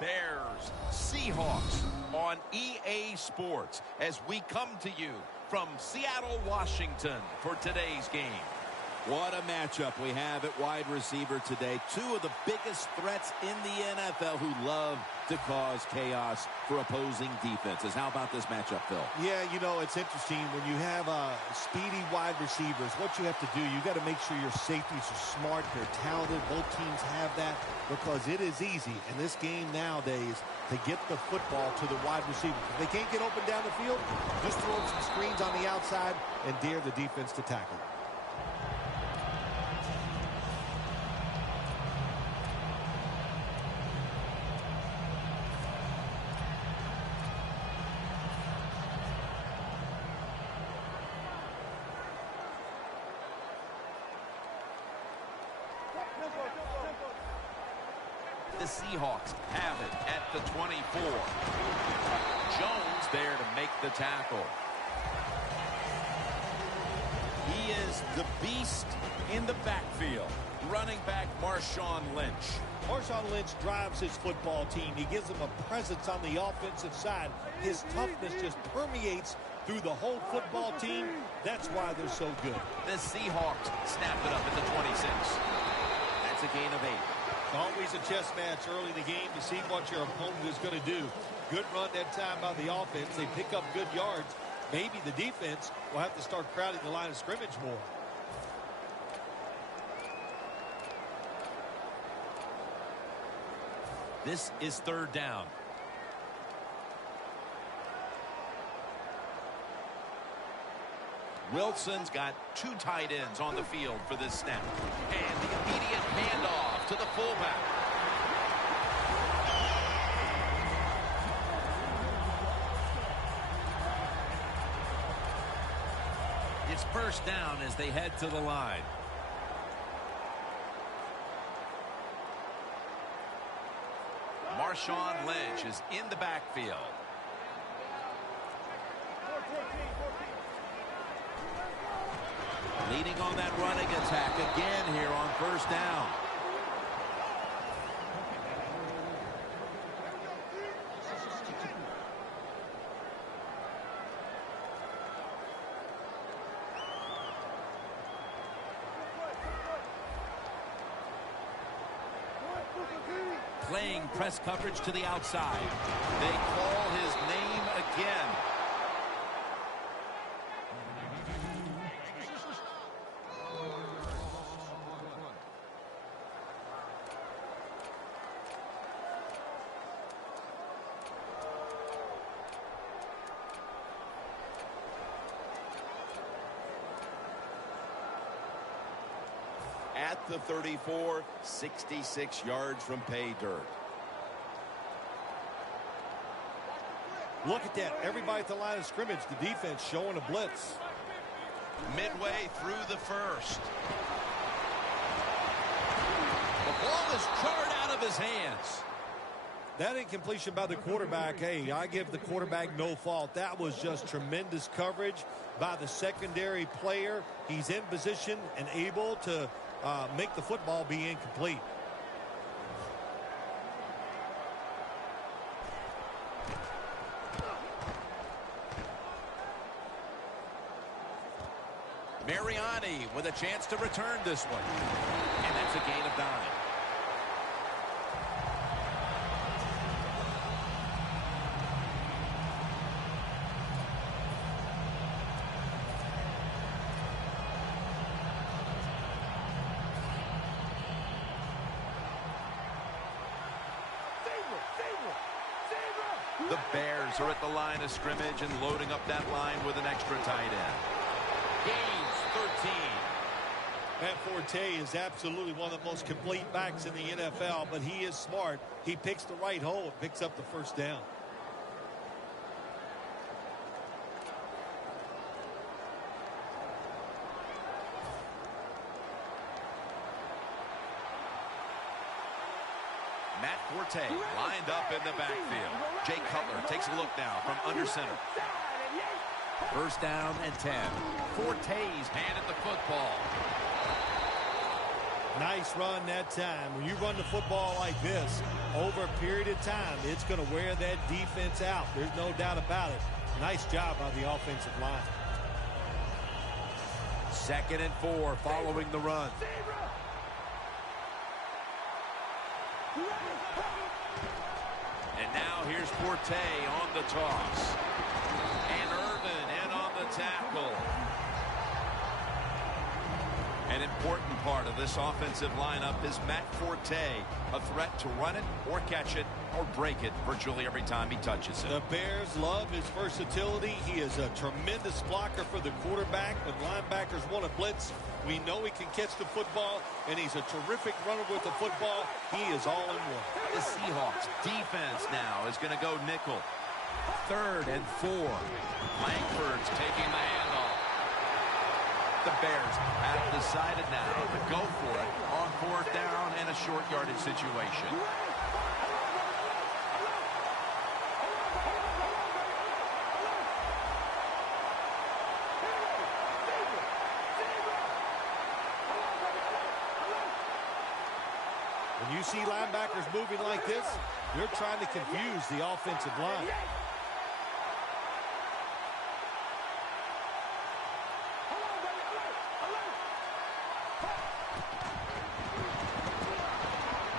Bears, Seahawks on EA Sports as we come to you from Seattle, Washington for today's game. What a matchup we have at wide receiver today. Two of the biggest threats in the NFL who love to cause chaos for opposing defenses. How about this matchup, Phil? Yeah, you know, it's interesting. When you have speedy wide receivers, what you have to do, you got to make sure your safeties are smart, they're talented. Both teams have that because it is easy in this game nowadays to get the football to the wide receivers. If they can't get open down the field, just throw some screens on the outside and dare the defense to tackle. The Seahawks have it at the 24. Jones there to make the tackle. He is the beast in the backfield. Running back Marshawn Lynch. Marshawn Lynch drives his football team. He gives them a presence on the offensive side. His toughness just permeates through the whole football team. That's why they're so good. The Seahawks snap it up at the 26. That's a gain of 8. It's always a chess match early in the game to see what your opponent is going to do. Good run that time by the offense. They pick up good yards. Maybe the defense will have to start crowding the line of scrimmage more. This is 3rd down. Wilson's got 2 tight ends on the field for this snap. And the immediate handoff to the fullback. It's 1st down as they head to the line. Marshawn Lynch is in the backfield. Leading on that running attack again here on 1st down. Playing press coverage to the outside. They call his name again. At the 34, 66 yards from pay dirt. Look at that. Everybody at the line of scrimmage. The defense showing a blitz. Midway through the 1st. The ball is jarred out of his hands. That incompletion by the quarterback, hey, I give the quarterback no fault. That was just tremendous coverage by the secondary player. He's in position and able to make the football be incomplete. Mariani with a chance to return this one. And that's a gain of 9. The Bears are at the line of scrimmage and loading up that line with an extra tight end. Gains 13. Matt Forte is absolutely one of the most complete backs in the NFL, but he is smart. He picks the right hole and picks up the 1st down. Matt Forte lined up in the backfield. Jay Cutler takes a look now from under center. 1st down and 10. Forte's handed the football. Nice run that time. When you run the football like this, over a period of time, it's going to wear that defense out. There's no doubt about it. Nice job by the offensive line. 2nd and 4 following the run. And now here's Forte on the toss. And Irvin in on the tackle. An important part of this offensive lineup is Matt Forte, a threat to run it or catch it or break it virtually every time he touches it. The Bears love his versatility. He is a tremendous blocker for the quarterback. When linebackers want to blitz, we know he can catch the football, and he's a terrific runner with the football. He is all in one. The Seahawks defense now is going to go nickel. 3rd and 4. Langford's taking the handoff. The Bears have decided now to go for it on 4th down and a short yardage situation. When you see linebackers moving like this, you're trying to confuse the offensive line.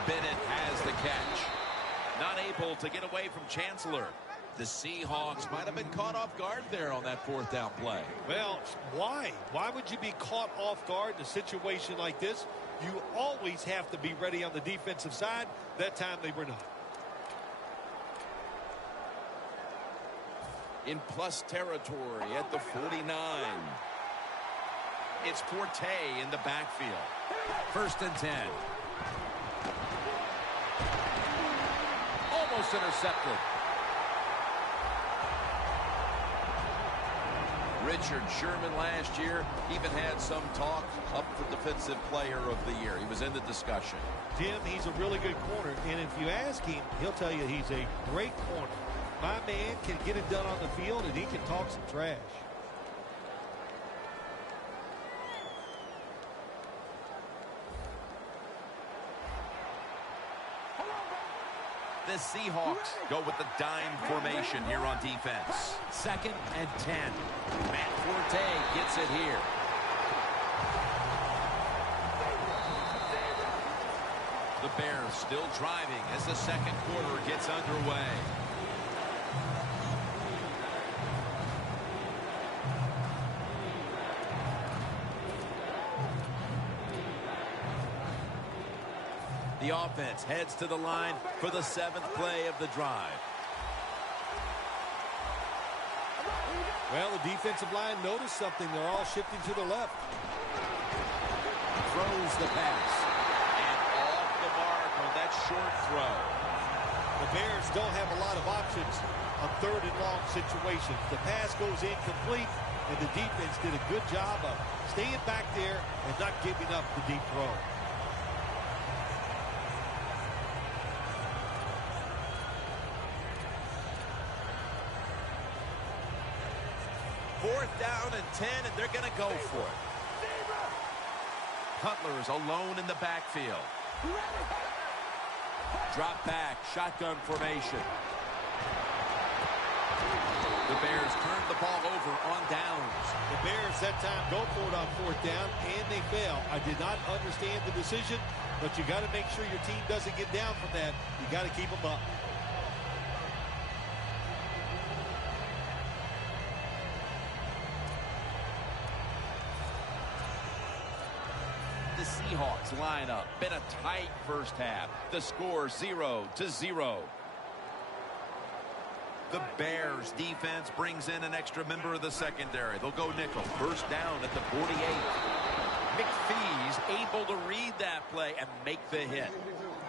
Bennett has the catch. Not able to get away from Chancellor. The Seahawks might have been caught off guard there on that 4th down play. Well, why? Why would you be caught off guard in a situation like this? You always have to be ready on the defensive side. That time they were not. In plus territory at the 49. It's Forte in the backfield. 1st and 10. Almost intercepted. Richard Sherman last year even had some talk up for Defensive Player of the Year. He was in the discussion. Jim, he's a really good corner, and if you ask him, he'll tell you he's a great corner. My man can get it done on the field, and he can talk some trash. The Seahawks go with the dime formation here on defense. 2nd and 10. Matt Forte gets it here. The Bears still driving as the 2nd quarter gets underway. The offense heads to the line for the 7th play of the drive. Well, the defensive line noticed something. They're all shifting to the left. Throws the pass. And off the mark on that short throw. The Bears don't have a lot of options on 3rd and long situations. The pass goes incomplete, and the defense did a good job of staying back there and not giving up the deep throw. Fourth down and 10, and they're going to go for it. Cutler is alone in the backfield. Drop back, shotgun formation. The Bears turn the ball over on downs. The Bears that time go for it on 4th down, and they fail. I did not understand the decision, but you got to make sure your team doesn't get down from that. You got to keep them up. The Seahawks line up. Been a tight first half. The score 0-0. The Bears defense brings in an extra member of the secondary. They'll go nickel. First down at the 48. McPhee's able to read that play and make the hit.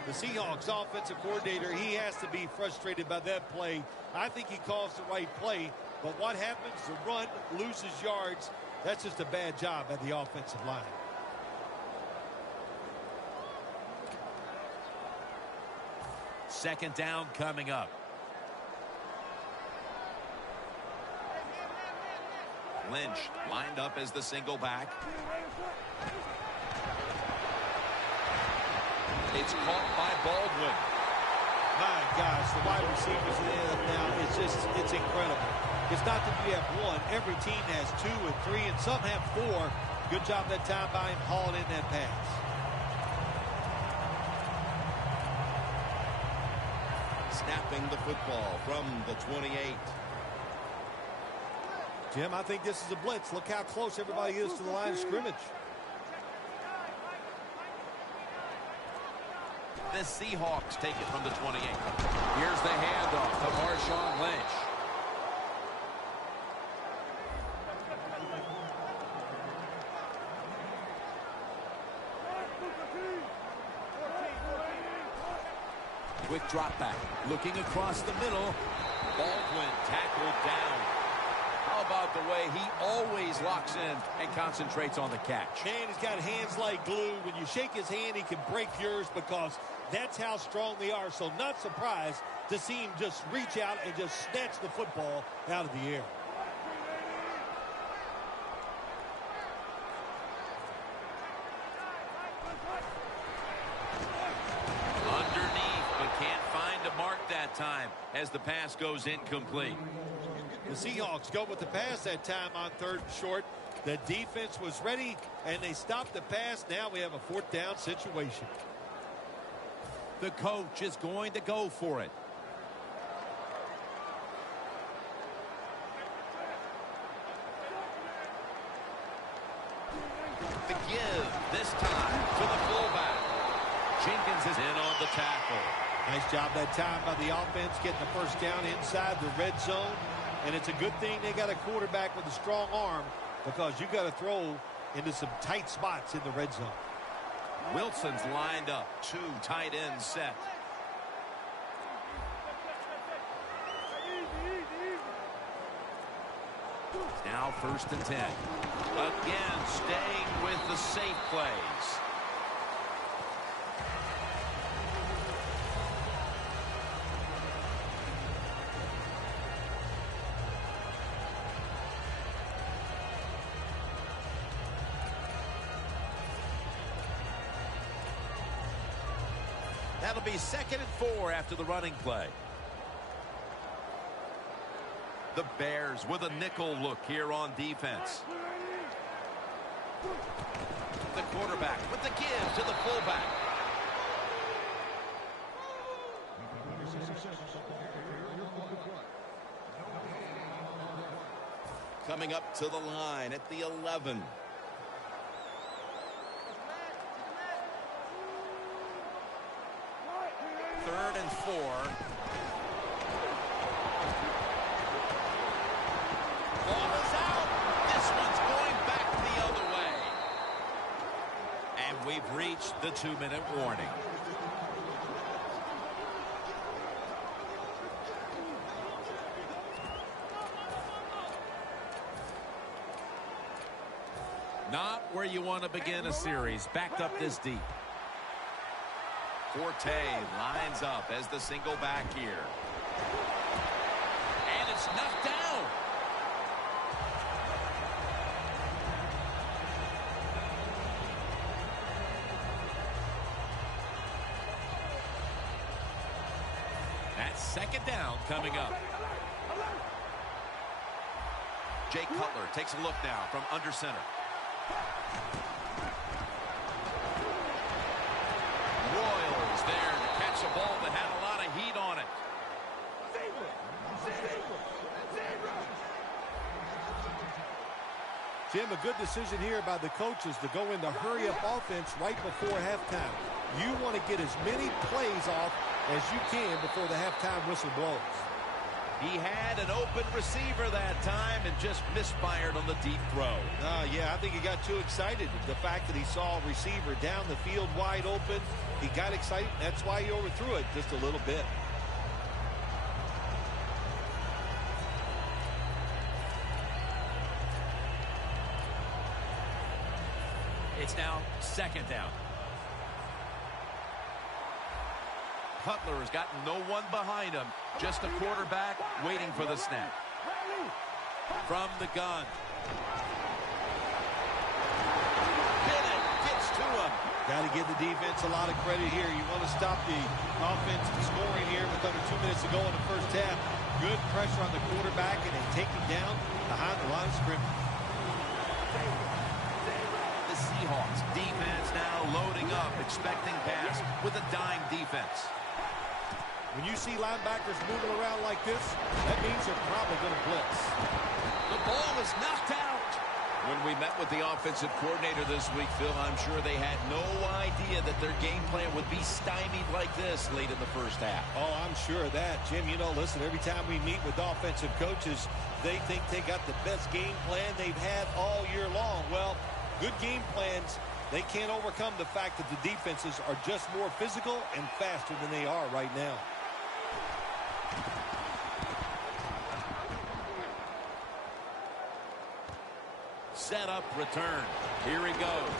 The Seahawks offensive coordinator, he has to be frustrated by that play. I think he calls the right play, but what happens? The run loses yards. That's just a bad job by the offensive line. Second down coming up. Lynch lined up as the single back. It's caught by Baldwin. My gosh, the wide receivers in the NFL now, it's incredible. It's not that you have one. Every team has 2 and 3, and some have 4. Good job that time by him hauling in that pass. Snapping the football from the 28. Jim, I think this is a blitz. Look how close everybody is to the line of scrimmage. The Seahawks take it from the 28. Here's the handoff to Marshawn Lynch. Quick drop back. Looking across the middle. Baldwin tackled down. How about the way he always locks in and concentrates on the catch? Man, he's got hands like glue. When you shake his hand, he can break yours because that's how strong they are. So not surprised to see him just reach out and just snatch the football out of the air. Underneath, but can't find a mark that time as the pass goes incomplete. The Seahawks go with the pass that time on 3rd and short. The defense was ready, and they stopped the pass. Now we have a 4th down situation. The coach is going to go for it. The give this time to the fullback. Jenkins is in on the tackle. Nice job that time by the offense getting the 1st down inside the red zone. And it's a good thing they got a quarterback with a strong arm because you got to throw into some tight spots in the red zone. Wilson's lined up. 2 tight ends set. Now 1st and 10. Again, staying with the safe plays. That'll be 2nd and 4 after the running play. The Bears with a nickel look here on defense. The quarterback with the give to the fullback. Coming up to the line at the 11. Third and 4. Ball is out. This one's going back the other way. And we've reached the 2-minute warning. Not where you want to begin a series, backed up this deep. Forte lines up as the single back here. And it's knocked down. That's 2nd down coming up. Jay Cutler takes a look now from under center. Royals there to catch a ball that had a lot of heat on it. Jim, a good decision here by the coaches to go into hurry-up offense right before halftime. You want to get as many plays off as you can before the halftime whistle blows. He had an open receiver that time and just misfired on the deep throw. Yeah, I think he got too excited. The fact that he saw a receiver down the field wide open, he got excited. That's why he overthrew it just a little bit. It's now 2nd down. Cutler has got no one behind him. Just a quarterback waiting for the snap. From the gun. Bennett gets to him. Got to give the defense a lot of credit here. You want to stop the offense from scoring here with under 2 minutes to go in the first half. Good pressure on the quarterback and then take him down behind the line of scrimmage. The Seahawks defense now loading up, expecting pass with a dime defense. When you see linebackers moving around like this, that means they're probably going to blitz. The ball is knocked out. When we met with the offensive coordinator this week, Phil, I'm sure they had no idea that their game plan would be stymied like this late in the first half. Oh, I'm sure of that. Jim, you know, listen, every time we meet with offensive coaches, they think they got the best game plan they've had all year long. Well, good game plans, they can't overcome the fact that the defenses are just more physical and faster than they are right now. Set up, return. Here he goes.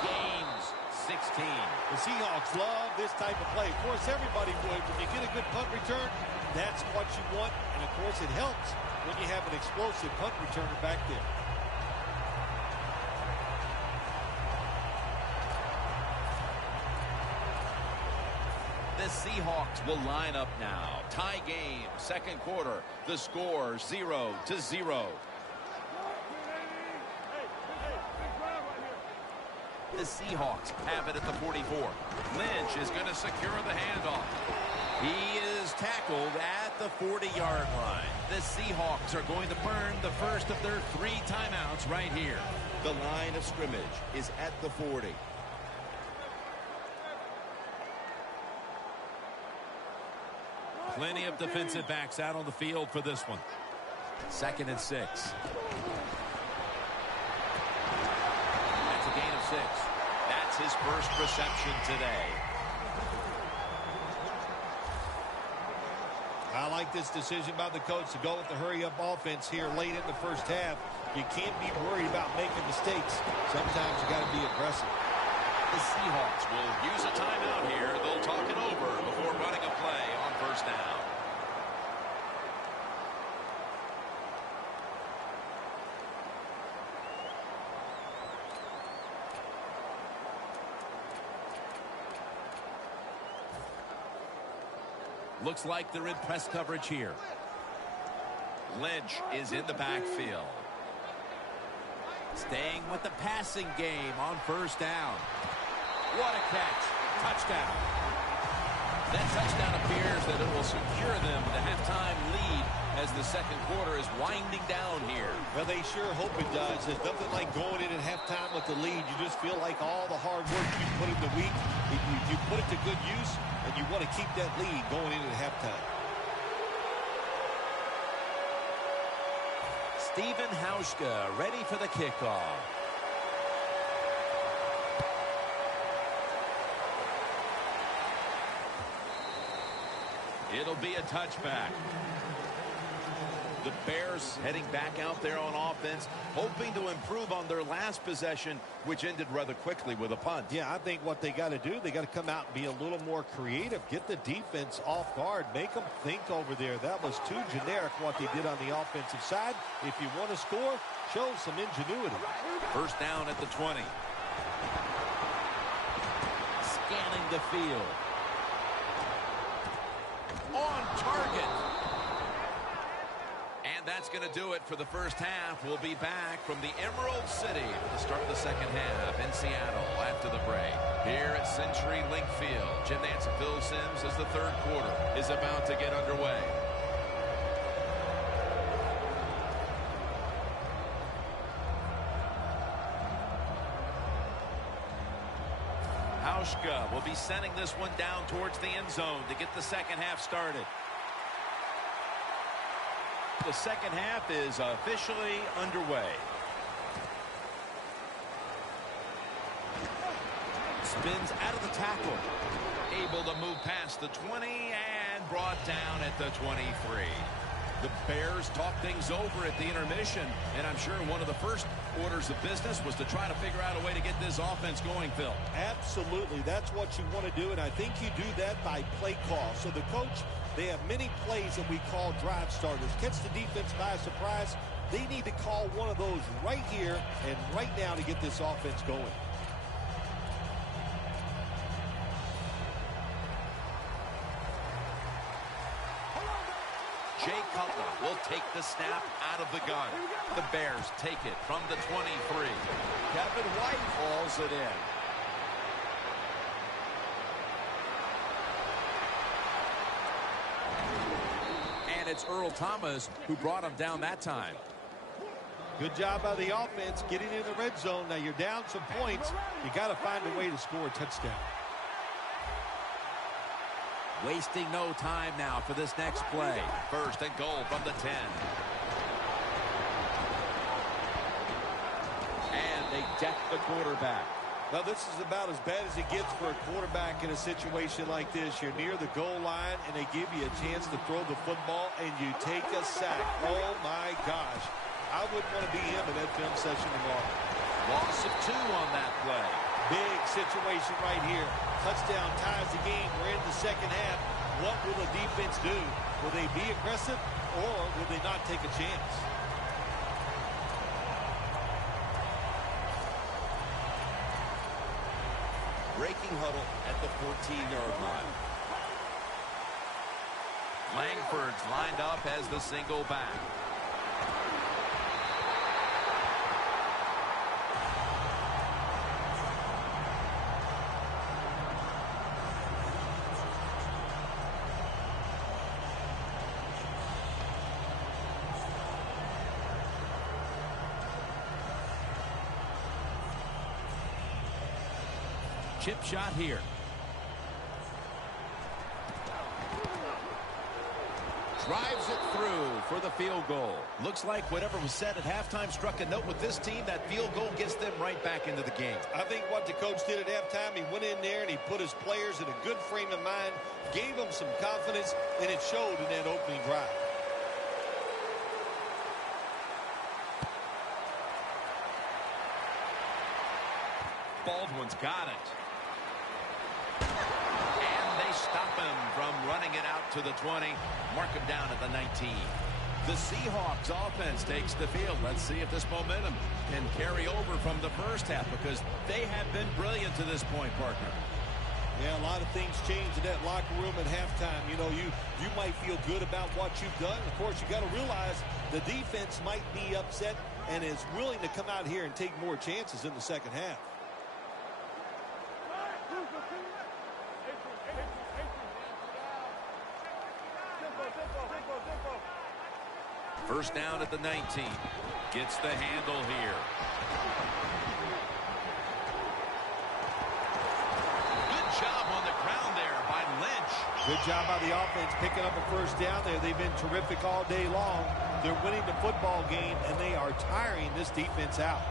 Gains 16. The Seahawks love this type of play. Of course, everybody would. When you get a good punt return, that's what you want. And, of course, it helps when you have an explosive punt returner back there. The Seahawks will line up now. Tie game, second quarter. The score 0-0. The Seahawks have it at the 44. Lynch is going to secure the handoff. He is tackled at the 40-yard line. The Seahawks are going to burn the first of their 3 timeouts right here. The line of scrimmage is at the 40. Plenty of defensive backs out on the field for this one. 2nd and 6. That's a gain of 6. That's his first reception today. I like this decision by the coach to go with the hurry-up offense here late in the first half. You can't be worried about making mistakes. Sometimes you got to be aggressive. The Seahawks will use a timeout here. They'll talk it over before running a play on first down. Looks like they're in press coverage here. Lynch is in the backfield. Staying with the passing game on first down. What a catch. Touchdown. That touchdown appears that it will secure them the halftime lead as the second quarter is winding down here. Well, they sure hope it does. There's nothing like going in at halftime with the lead. You just feel like all the hard work you put in the week, you put it to good use, and you want to keep that lead going into halftime. Stephen Hauschka ready for the kickoff. It'll be a touchback. The Bears heading back out there on offense, hoping to improve on their last possession, which ended rather quickly with a punt. Yeah, I think what they got to do, they got to come out and be a little more creative. Get the defense off guard. Make them think over there. That was too generic what they did on the offensive side. If you want to score, show some ingenuity. First down at the 20. Scanning the field. On target. And that's going to do it for the first half. We'll be back from the Emerald City to start the second half in Seattle after the break. Here at Century Link Field, Jim Nantz and Phil Simms as the third quarter is about to get underway. Hauschka will be sending this one down towards the end zone to get the second half started. The second half is officially underway. Spins out of the tackle. Able to move past the 20 and brought down at the 23. The Bears talk things over at the intermission, and I'm sure one of the first orders of business was to try to figure out a way to get this offense going, Phil. Absolutely. That's what you want to do, and I think you do that by play call. So the coach, they have many plays that we call drive starters. Catch the defense by surprise. They need to call one of those right here and right now to get this offense going. Jay Cutler will take the snap out of the gun. The Bears take it from the 23. Kevin White hauls it in. And it's Earl Thomas who brought him down that time. Good job by the offense getting in the red zone. Now you're down some points. You got to find a way to score a touchdown. Wasting no time now for this next play. First and goal from the 10. And they deck the quarterback. Now this is about as bad as it gets for a quarterback in a situation like this. You're near the goal line and they give you a chance to throw the football and you take a sack. Oh my gosh. I wouldn't want to be him in that film session tomorrow. Loss of 2 on that play. Big situation right here. Touchdown ties the game. We're in the second half. What will the defense do? Will they be aggressive or will they not take a chance? Breaking huddle at the 14-yard line. Langford's lined up as the single back. Chip shot here. Drives it through for the field goal. Looks like whatever was said at halftime struck a note with this team. That field goal gets them right back into the game. I think what the coach did at halftime, he went in there and he put his players in a good frame of mind, gave them some confidence, and it showed in that opening drive. Baldwin's got it. And they stop him from running it out to the 20. Mark him down at the 19. The Seahawks offense takes the field. Let's see if this momentum can carry over from the first half because they have been brilliant to this point, partner. Yeah, a lot of things changed in that locker room at halftime. You know, you might feel good about what you've done. Of course, you got to realize the defense might be upset and is willing to come out here and take more chances in the second half. First down at the 19. Gets the handle here. Good job on the ground there by Lynch. Good job by the offense picking up a first down there. They've been terrific all day long. They're winning the football game, and they are tiring this defense out.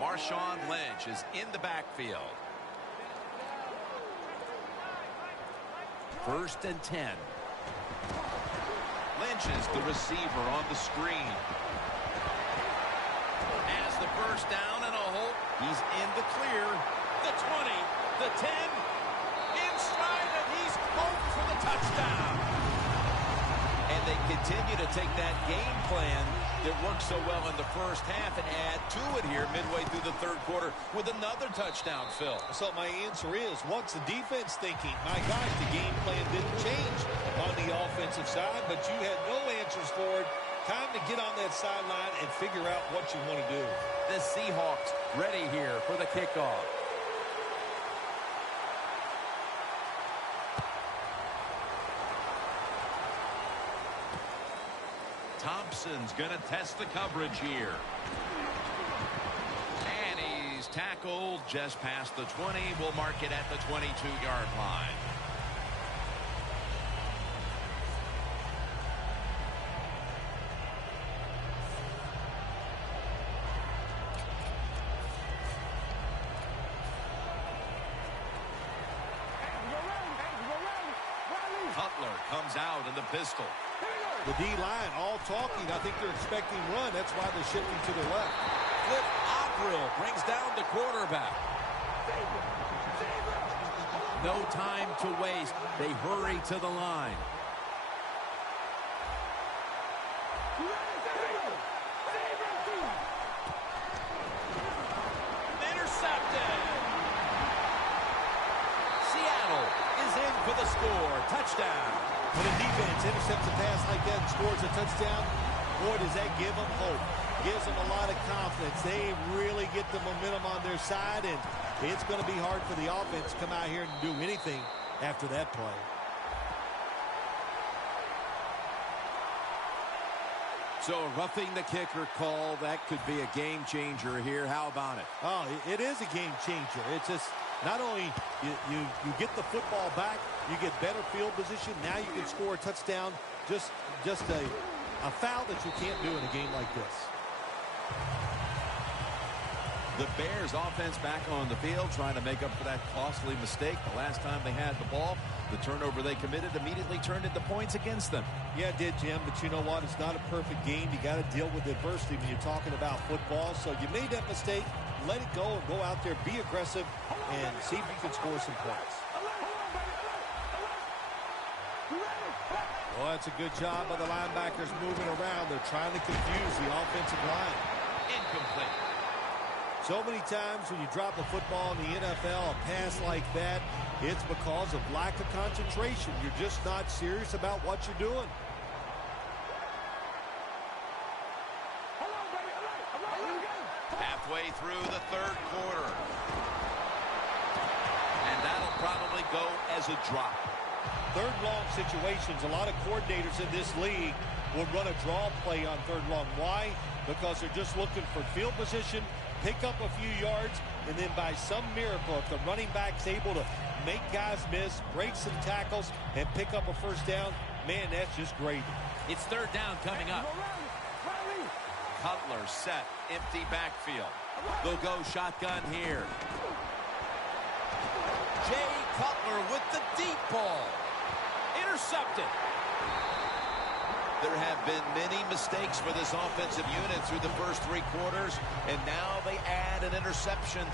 Marshawn Lynch is in the backfield. First and 10. Lynch is the receiver on the screen. Has the first down and a hold. He's in the clear. The 20, the 10, inside, and he's home for the touchdown. And they continue to take that game plan that worked so well in the first half and add to it here midway through the third quarter with another touchdown, Phil. So my answer is, what's the defense thinking? My gosh, the game plan didn't change on the offensive side, but you had no answers for it. Time to get on that sideline and figure out what you want to do. The Seahawks ready here for the kickoff. Thompson's going to test the coverage here. And he's tackled just past the 20. We'll mark it at the 22-yard line. Cutler comes out in the pistol. The D-line all talking. I think they're expecting run. That's why they're shifting to the left. Flip Averill brings down the quarterback. No time to waste. They hurry to the line. Intercepted. score. Touchdown. When a defense intercepts a pass like that and scores a touchdown, boy, does that give them hope. Gives them a lot of confidence. They really get the momentum on their side, and it's going to be hard for the offense to come out here and do anything after that play. So roughing the kicker call, that could be a game changer here. How about it? Oh, it is a game changer. It's just not only you get the football back, you get better field position. Now you can score a touchdown. Just a foul that you can't do in a game like this. The Bears offense back on the field trying to make up for that costly mistake. The last time they had the ball, the turnover they committed immediately turned into points against them. Yeah, it did, Jim, but you know what? It's not a perfect game. You got to deal with adversity when you're talking about football. So you made that mistake, let it go, and go out there, be aggressive, and see if you can score some points. Well, that's a good job by the linebackers moving around. They're trying to confuse the offensive line. Incomplete. So many times when you drop a football in the NFL, a pass like that, it's because of lack of concentration. You're just not serious about what you're doing. Halfway through the third quarter. And that'll probably go as a drop. Third long situations, a lot of coordinators in this league will run a draw play on third long. Why? Because they're just looking for field position, pick up a few yards, and then by some miracle, if the running back's able to make guys miss, break some tackles, and pick up a first down, man, that's just great. It's third down coming up. Cutler set, empty backfield. They'll go shotgun here. Jay Cutler with the deep ball. Intercepted. There have been many mistakes for this offensive unit through the first three quarters, and now they add an interception.